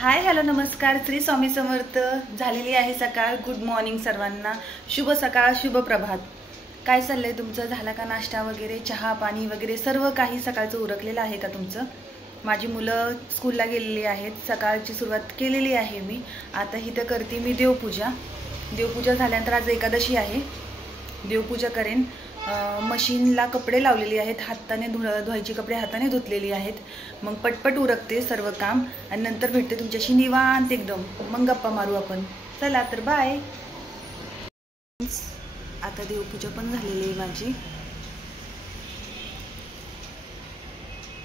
Hi hello नमस्कार. श्री स्वामी समर्थ. झालेली आहे सकाळ. गुड मॉर्निंग सर्वांना. शुभ सकाळ, शुभ प्रभात. काय चाललंय तुमचं? झाला का नाश्ता वगैरे, चहा पाणी वगैरे सर्व काही सकाळचं उरकलेलं आहे का तुमचं? माझी मुलं स्कूलला गेलेली आहेत. सकाळची सुरुवात केलेली आहे मी. आता इथं करते मी देवपूजा. देवपूजा झाल्यानंतर आज एकादशी आहे. देवपूजा करेन. मशीनला कपडे लावलेली आहेत. हाताने धुवायची कपडे हाताने धुतलेली आहेत. मग पटपट उरकते सर्व काम आणि नंतर भेटते तुमच्याशी निवांत एकदम. मग गप्पा मारू आपण. चला तर बाय. आता देवपूजा पण झालेली आहे माझी.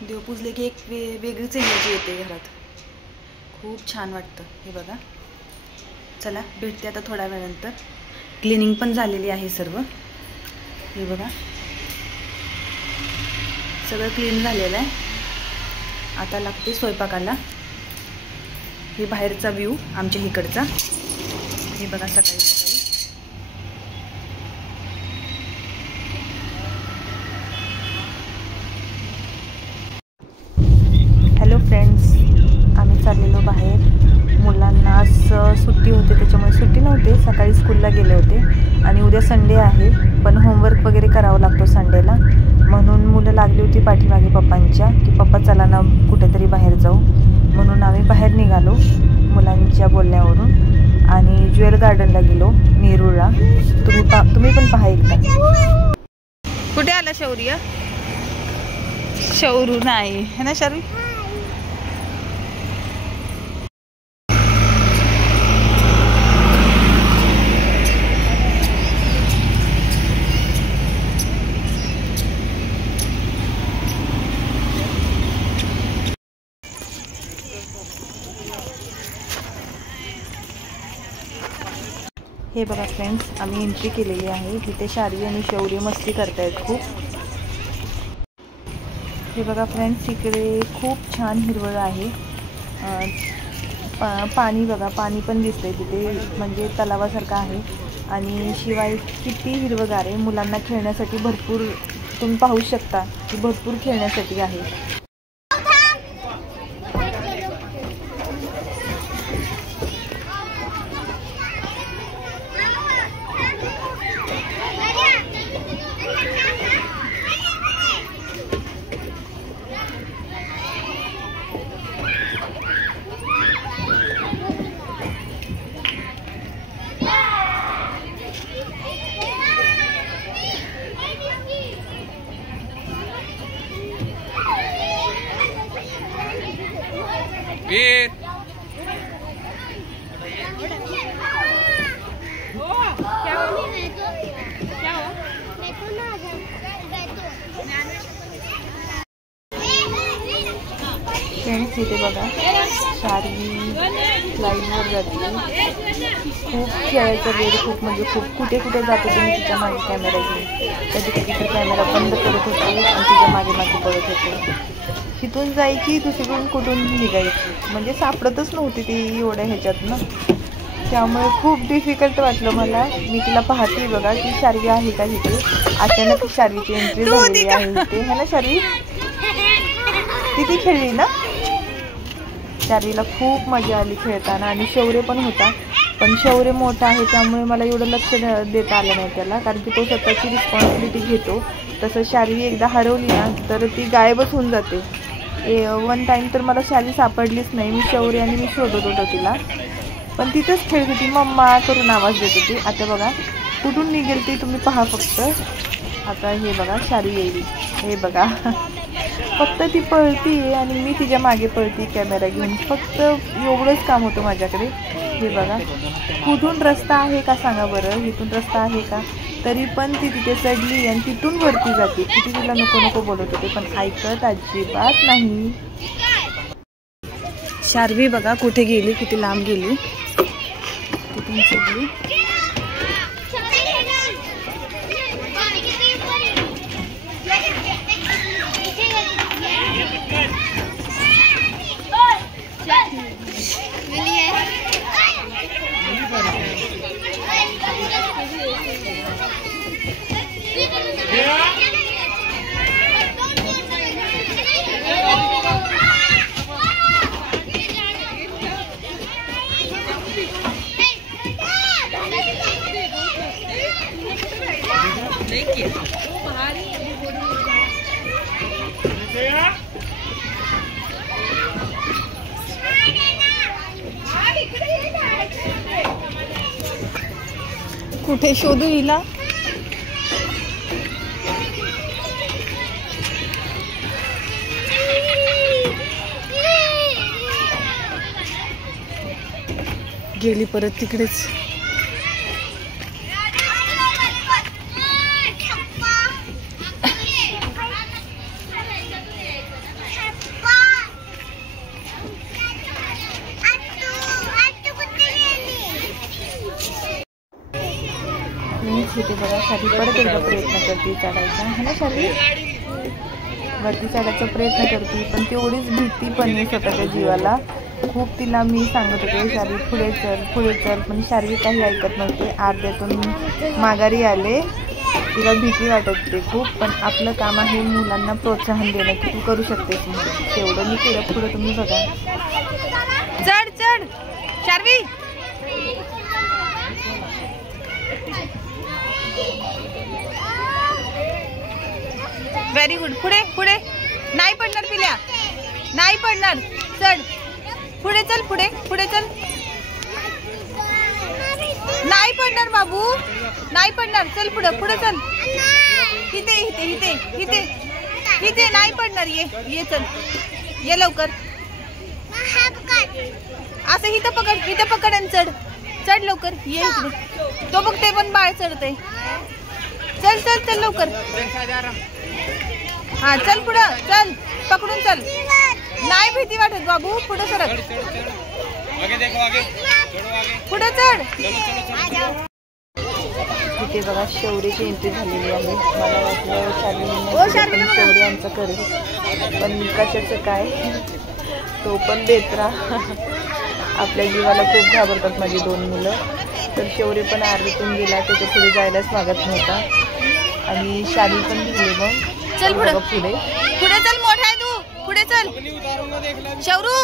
देव पूजले की एक वेगळीच एनर्जी येते घरात. खूप छान वाटतं. हे बघा. चला भेटते आता थोड्या वेळानंतर. क्लिनिंग पण झालेली आहे सर्व. हे बघा सगळं क्लीन झालेलं आहे. आता लागते स्वयंपाकाला. हे बाहेरचा व्ह्यू आमच्या इकडचा. हे बघा सकाळी सकाळी. हॅलो फ्रेंड्स, आम्ही चाललेलो बाहेर. मुलांना आज सुट्टी होते त्याच्यामुळे सुट्टी नव्हते. सकाळी स्कूलला गेले होते आणि उद्या संडे आहे. पण होमवर्क वगैरे करावा लागतो संडेला. म्हणून मुलं लागली होती पाठीमागे पप्पांच्या की पप्पा चला ना कुठेतरी बाहेर जाऊ. म्हणून आम्ही बाहेर निघालो मुलांच्या बोलण्यावरून आणि ज्वेल गार्डनला गेलो नेरूळला. तुम्ही पण पहा एकदा. कुठे आला शौर्य? शौरू नाही है ना शौर्य? हे बघा फ्रेंड्स, आम्ही एंट्री केलेली आहे. इथे शार्वी आणि शौर्य मस्ती करतायत खूप. हे बघा फ्रेंड्स, इकडे खूप छान हिरवळ आहे. पाणी बघा, पाणी पण दिसतंय तिथे, म्हणजे तलावासारखं आहे. आणि शिवाय किती हिरवगार आहे. मुलांना खेळण्यासाठी भरपूर, तुम्ही पाहू शकता की भरपूर खेळण्यासाठी आहे. फ्रेंड्स इथे बघा शार्वी लाईनवर जाते. खूप खेळायचा वेळ खूप, म्हणजे खूप. कुठे कुठे जाते तुम्ही तिच्या मागे कॅमेरा घेऊन. कधी कधी तर कॅमेरा बंद करत होते आणि तिच्या मागे मागे पडत होते. तिथून जायची दुसरीकडून कुठून निघायची, म्हणजे सापडतच नव्हती ती एवढ्या ह्याच्यात ना. त्यामुळे खूप डिफिकल्ट वाटलं मला. मी तिला पाहते बघा की शार्वी आहे का तिथे. अचानक शार्वीची एंट्री झालेली आहे इथे, है ना शार्वी? किती खेळली ना. शार्वीला खूप मजा आली खेळताना. आणि शौर्य पण होता, पण शौर्य मोठा आहे त्यामुळे मला एवढं लक्ष देता आलं नाही त्याला, कारण की तो स्वतःची रिस्पॉन्सिबिलिटी घेतो. तसं शार्वी एकदा हरवली ना तर ती गायबच होऊन जाते. वन टाईम तर मला शार्वी सापडलीच नाही. मी शौर्य आणि मी शोधत होतो तिला, पण तिथंच खेळत होती. मम्मा करून आवाज देत होती. आता बघा कुठून निघेल ती तुम्ही पहा फक्त. आता हे बघा शार्वी येईल. हे बघा फक्त ती पळती आणि मी तिच्या मागे पळती कॅमेरा घेऊन. फक्त एवढंच काम होतं माझ्याकडे. हे बघा कुठून रस्ता आहे का सांगा बरं. इथून रस्ता आहे का, तरी पण ती तिथे चढली आणि तिथून वरती जाते. किती तिला नको नको बोलत होते पण ऐकत अजिबात नाही. शार्वी बघा कुठे गेली, किती लांब गेली. तिथून चढली. किया। कुठे शोधू हिला? गेली परत तिकडेच। इथे बघा शाली परत एकदा प्रयत्न करते चढायचा, है ना शाली? वरती चढायचा प्रयत्न करते, पण तेवढीच भीती पण आहे स्वतःच्या जीवाला। खूप तिला मी सांगत होते शाली पुढे चल, पण शाली काही ऐकत नव्हते। अर्ध्यातून माघारी आले, तिला भीती वाटत होती खूप। पण आपलं काम आहे मुलांना प्रोत्साहन देणं की तू करू शकतेस म्हणून, तेवढं मी केलं। पुढे तुम्ही बघा, चढ चढ शार्वी। व्हेरी गुड, पुढे पुढे, नाही पडणार पिल्या, नाही पडणार, चढ पुढे चल, पुढे पुढे चल, नाही पडणार बाबू, नाही पडणार, चल पुढे पुढे चल, इथे इथे इथे इथे इथे नाही पडणार, ये चल, ये लवकर, असं इथं पकड आणि चढ लवकर, ये इकडे। तो बघ ते पण बाळ चढते, चल चल चल लवकर, हा चल पुढं, चल पकडून चल, नाही भीती वाटत बाबू, पुढे सरक, पुढे चढ। इथे बघा शौर्यची एंट्री झालेली आहे। मला वाटलं शौर्य यांचं करेल, पण कशाचं काय, तो पण बेतरा। आपल्या जीवाला खूप घाबरतात माझी 2 मुलं, तर शौर्य पण अर्ध्यातून गेला, त्याच्या पुढे जायलाच मागत नव्हता। आणि शाली पण गेली, मग चल पुढे पुढे पुढे चल, मोठा आहे तू, पुढे चल शौरू।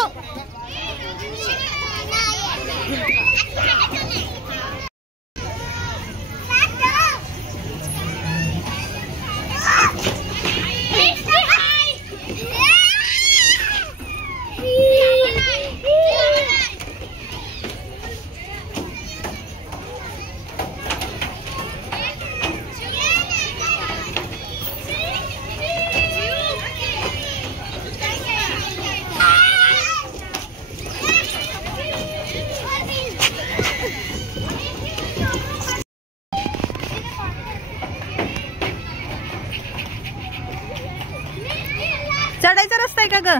चढायचा रस्ता आहे का ग?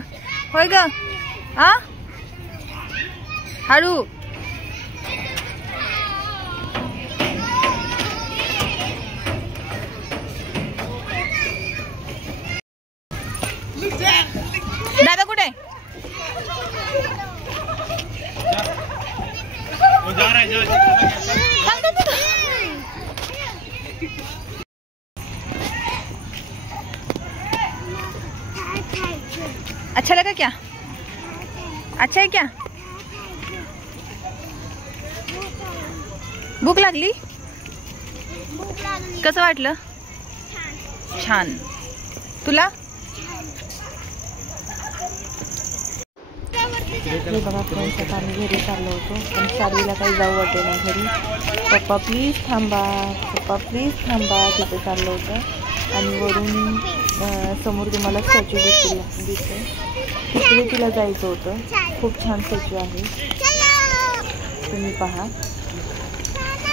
होय ग, हा हळू। दादा कुठे? अच्छा लगा क्या? अच्छा है क्या? भूक लागली? कसं वाटलं? छान। तुला? हे बघा फ्रेंड्स, आता आम्ही घरी चाललो होतो, पण शार्वीला काही जाऊ वाटे नाही घरी। पप्पा प्लीज थांबा, पप्पा प्लीज थांबा, तिथे चाललो होतं। आणि वरून समोर तुम्हाला स्टॅच्यू दिसते, तिकडे तिला जायचं होतं। खूप छान स्टॅच्यू आहे, तुम्ही पहा,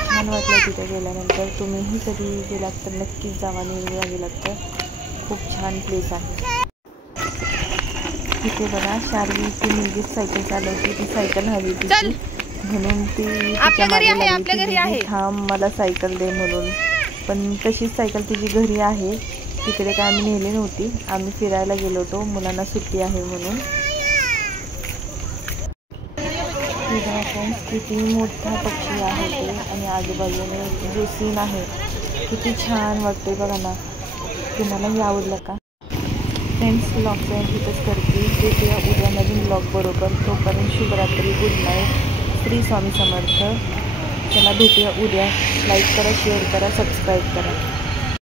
छान वाटलं तिथे गेल्यानंतर। तुम्हीही कधी गेलात तर नक्कीच जावा, नेरूळला गेलात तर खूप छान प्लेस आहे। तिथे बघा शार्वी ती मुलगीच सायकल चालवते, ती सायकल हवी तिची, म्हणून ती तिच्या मागे लागली, थांब मला सायकल दे म्हणून। पण तशीच सायकल तिची घरी आहे, तिकडे काय आम्ही नेली नव्हती, आम्ही फिरायला गेलो होतो, मुलांना सुट्टी आहे म्हणून। फ्रेंड्स किती मोठा पक्षी आहे ते, आणि आजूबाजूने जो सीन आहे किती छान वाटते बघा ना। तुम्हालाही आवडलं का? फ्रेंड्स ब्लॉगचं इथंच करते, भेटूया उद्या नवीन ब्लॉग बरोबर। तोपर्यंत शुभरात्री, गुड नाईट, श्री स्वामी समर्थ। चला भेटूया उद्या, लाईक करा, शेअर करा, सबस्क्राईब करा।